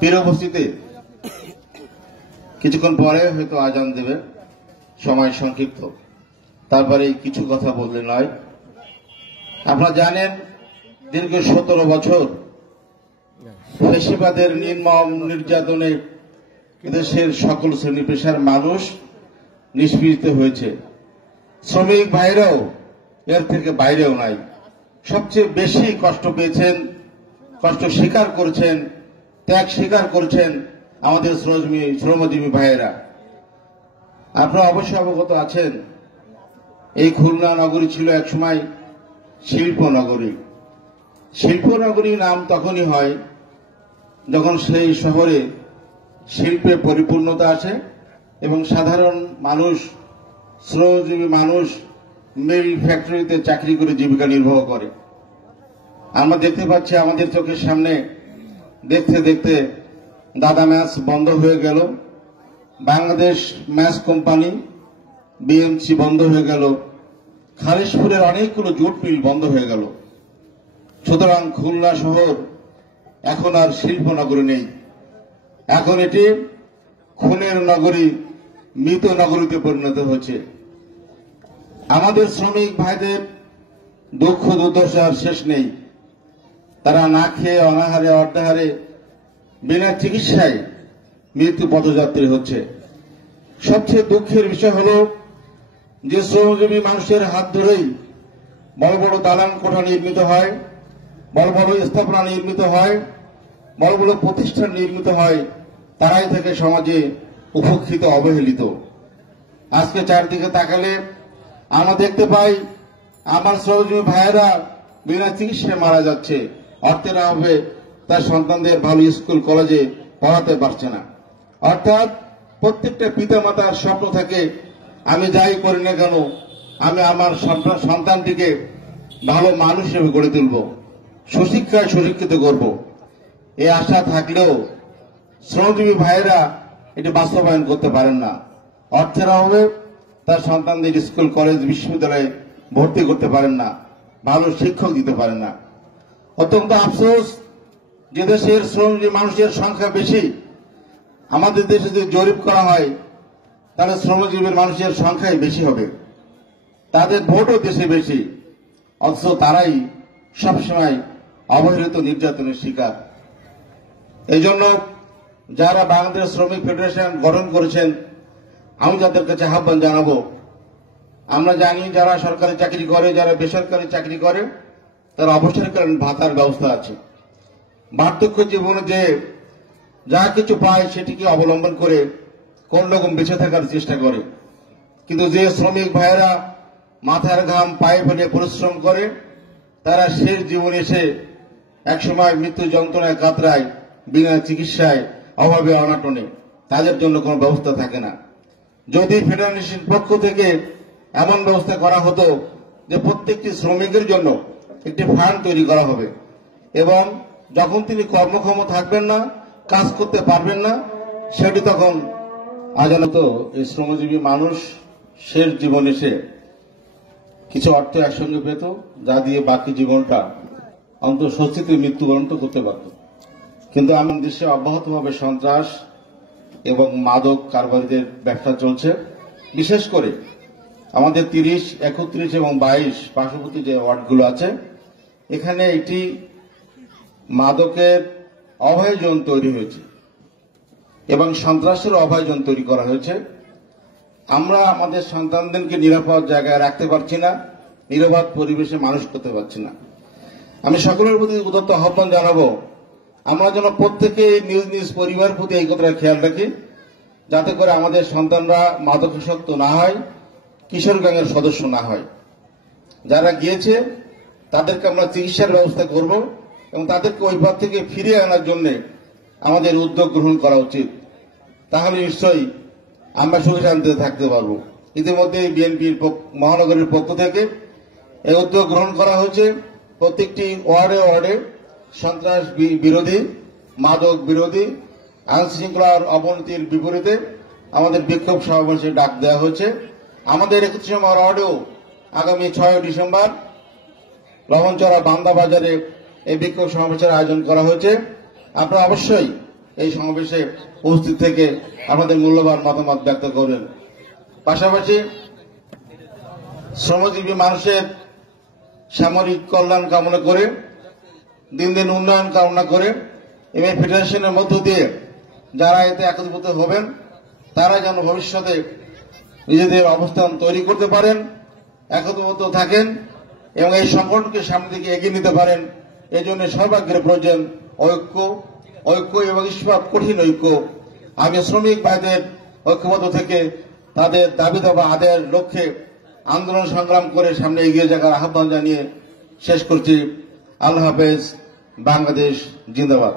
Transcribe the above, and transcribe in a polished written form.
প্রিয় উপস্থিতি, কিছুক্ষণ পরে হয়তো আজান দেবে, সময় সংক্ষিপ্ত, তারপরে কিছু কথা বললে নয়। আপনারা জানেন দীর্ঘ 17 বছর ফ্যাসিবাদের নির্মম নির্যাতনে দেশের সকল শ্রেণী পেশার মানুষ নিষ্পীড়িত হয়েছে। শ্রমিক ভাইরাও এর থেকে বাইরেও নাই। সবচেয়ে বেশি কষ্ট পেয়েছেন, কষ্ট স্বীকার করেছেন, ত্যাগ স্বীকার করেছেন আমাদের শ্রমজীবী ভাইয়েরা। আপনারা অবশ্যই অবগত আছেন, এই খুলনা নগরী ছিল একসময় শিল্প নগরী। শিল্প নগরী নাম তখনই হয় যখন সেই শহরে শিল্পে পরিপূর্ণতা আসে এবং সাধারণ মানুষ, শ্রমজীবী মানুষ মিল ফ্যাক্টরিতে চাকরি করে জীবিকা নির্বাহ করে। আমরা দেখতে পাচ্ছি আমাদের চোখের সামনে, দেখতে দেখতে দাদা ম্যাচ বন্ধ হয়ে গেল, বাংলাদেশ ম্যাচ কোম্পানি বিএমসি বন্ধ হয়ে গেল, খালিশপুরের অনেকগুলো জুট মিল বন্ধ হয়ে গেল। সুতরাং খুলনা শহর এখন আর শিল্প নগরী নেই, এখন এটি খুনের নগরী, মৃত নগরীতে পরিণত হয়েছে। আমাদের শ্রমিক ভাইদের দুঃখ দুর্দশার শেষ নেই। তারা না খেয়ে অনাহারে অর্ধাহারে বিনা চিকিৎসায় মৃত্যু পথযাত্রী হচ্ছে। সবচেয়ে দুঃখের বিষয় হল যে শ্রমজীবী মানুষের হাত ধরেই বড় বড় দালান কোঠা নির্মিত হয়, বড় বড় স্থাপনা নির্মিত হয়, বড় বড় প্রতিষ্ঠান নির্মিত হয়, তারাই থেকে সমাজে উপেক্ষিত, অবহেলিত। আজকে চারদিকে তাকালে আমরা দেখতে পাই আমার শ্রমজীবী ভাইয়েরা বিনা চিকিৎসায় মারা যাচ্ছে। অর্থের অভাবে তার সন্তানদের ভালো স্কুল কলেজে পড়াতে পারছে না। অর্থাৎ প্রত্যেকটা পিতামাতার স্বপ্ন থাকে, আমি যাই করি না কেন আমি আমার সন্তানটিকে ভালো মানুষ হিসেবে গড়ে তুলব, সুশিক্ষায় সুশিক্ষিত করব। এই আশা থাকলেও শ্রমজীবী ভাইয়েরা এটি বাস্তবায়ন করতে পারেন না। অর্থের অভাবে তার সন্তানদের স্কুল কলেজ বিশ্ববিদ্যালয়ে ভর্তি করতে পারেন না, ভালো শিক্ষক দিতে পারেন না। অত্যন্ত আফসোস যে দেশের শ্রমজীবী মানুষের সংখ্যা বেশি, আমাদের দেশে যদি জরিপ করা হয় তাহলে শ্রমজীবীর মানুষের সংখ্যাই বেশি হবে, তাদের ভোটও দেশে বেশি, অথচ তারাই সবসময় অবহেলিত, নির্যাতনের শিকার। এই জন্য যারা বাংলাদেশ শ্রমিক ফেডারেশন গঠন করেছেন, আমি যাদের কাছে আহ্বান জানাবো, আমরা জানি যারা সরকারি চাকরি করে, যারা বেসরকারি চাকরি করে, তার অবসরকালীন ভাতার ব্যবস্থা আছে। বার্ধক্য জীবনে যে যা কিছু পায় সেটিকে অবলম্বন করে কোন রকম বেঁচে থাকার চেষ্টা করে। কিন্তু যে শ্রমিক ভাইয়েরা মাথার ঘাম পায়ে ফেলে পরিশ্রম করে, তারা শেষ জীবনে এসে একসময় মৃত্যু যন্ত্রণায় কাতরায়, বিনা চিকিৎসায়, অভাবে অনাটনে, তাদের জন্য কোনো ব্যবস্থা থাকে না। যদি ফেডারেশন পক্ষ থেকে এমন ব্যবস্থা করা হতো যে প্রত্যেকটি শ্রমিকের জন্য একটি ফান্ড তৈরি করা হবে এবং যখন তিনি কর্মক্ষম থাকবেন না, কাজ করতে পারবেন না, সেটি তখন আজানত এই শ্রমজীবী মানুষ শেষ জীবন এসে কিছু অর্থ একসঙ্গে পেত, যা দিয়ে বাকি জীবনটা অন্তত স্বস্তিতে মৃত্যুবরণ করতে পারত। কিন্তু আমাদের দেশে অব্যাহতভাবে সন্ত্রাস এবং মাদক কারবারিদের ব্যবসা চলছে। বিশেষ করে আমাদের 30, 31 এবং 22 পার্শ্ববর্তী যে ওয়ার্ডগুলো আছে, এখানে একটি মাদকের অভয় জোন তৈরি হয়েছে এবং সন্ত্রাসের অভয় জোন তৈরি করা হয়েছে। আমরা আমাদের সন্তানদেরকে নিরাপদ জায়গায় রাখতে পারছি না, নিরাপদ পরিবেশে মানুষ করতে পারছি না। আমি সকলের প্রতি উদাত্ত আহ্বান জানাবো, আমরা যেন প্রত্যেকে নিজ নিজ পরিবার প্রতি এই কথাটা খেয়াল রাখি, যাতে করে আমাদের সন্তানরা মাদকাসক্ত না হয়, কিশোর গ্যাংয়ের সদস্য না হয়। যারা গিয়েছে তাদেরকে আমরা চিকিৎসার ব্যবস্থা করব এবং তাদেরকে ওই পথ থেকে ফিরিয়ে আনার জন্য আমাদের উদ্যোগ গ্রহণ করা উচিত। তাহলে নিশ্চয়ই আমরা সুখে শান্তিতে থাকতে পারব। ইতিমধ্যে বিএনপির মহানগরের পক্ষ থেকে এই উদ্যোগ গ্রহণ করা হয়েছে। প্রত্যেকটি ওয়ার্ডে ওয়ার্ডে সন্ত্রাস বিরোধী, মাদক বিরোধী, আইনশৃঙ্খলার অবনতির বিপরীতে আমাদের বিক্ষোভ সমাবেশে ডাক দেওয়া হয়েছে। আমাদের 31 নম্বর ওয়ার্ডেও আগামী 6 ডিসেম্বর লবণচড়া বান্দা বাজারে এই বিক্ষোভ সমাবেশের আয়োজন করা হয়েছে। আপনারা অবশ্যই এই সমাবেশে উপস্থিত থেকে আমাদের মূল্যবান মতামত ব্যক্ত করেন। পাশাপাশি শ্রমজীবী মানুষের সামরিক কল্যাণ কামনা করে, দিন দিন উন্নয়ন কামনা করে এবং ফেডারেশনের মধ্য দিয়ে যারা এতে একত্রিত হবেন তারা যেন ভবিষ্যতে নিজেদের অবস্থান তৈরি করতে পারেন, একত্রিত থাকেন এবং এই সংগঠনকে সামনে দিকে এগিয়ে নিতে পারেন। এই জন্য সর্বাগ্রে প্রয়োজন ঐক্য এবং ইস্পাত কঠিন ঐক্য। আমি শ্রমিক ভাইদের ঐক্যবদ্ধ থেকে তাদের দাবি দাবা আদায়ের লক্ষ্যে আন্দোলন সংগ্রাম করে সামনে এগিয়ে যাওয়ার আহ্বান জানিয়ে শেষ করছি। আল্লাহ হাফেজ। বাংলাদেশ জিন্দাবাদ।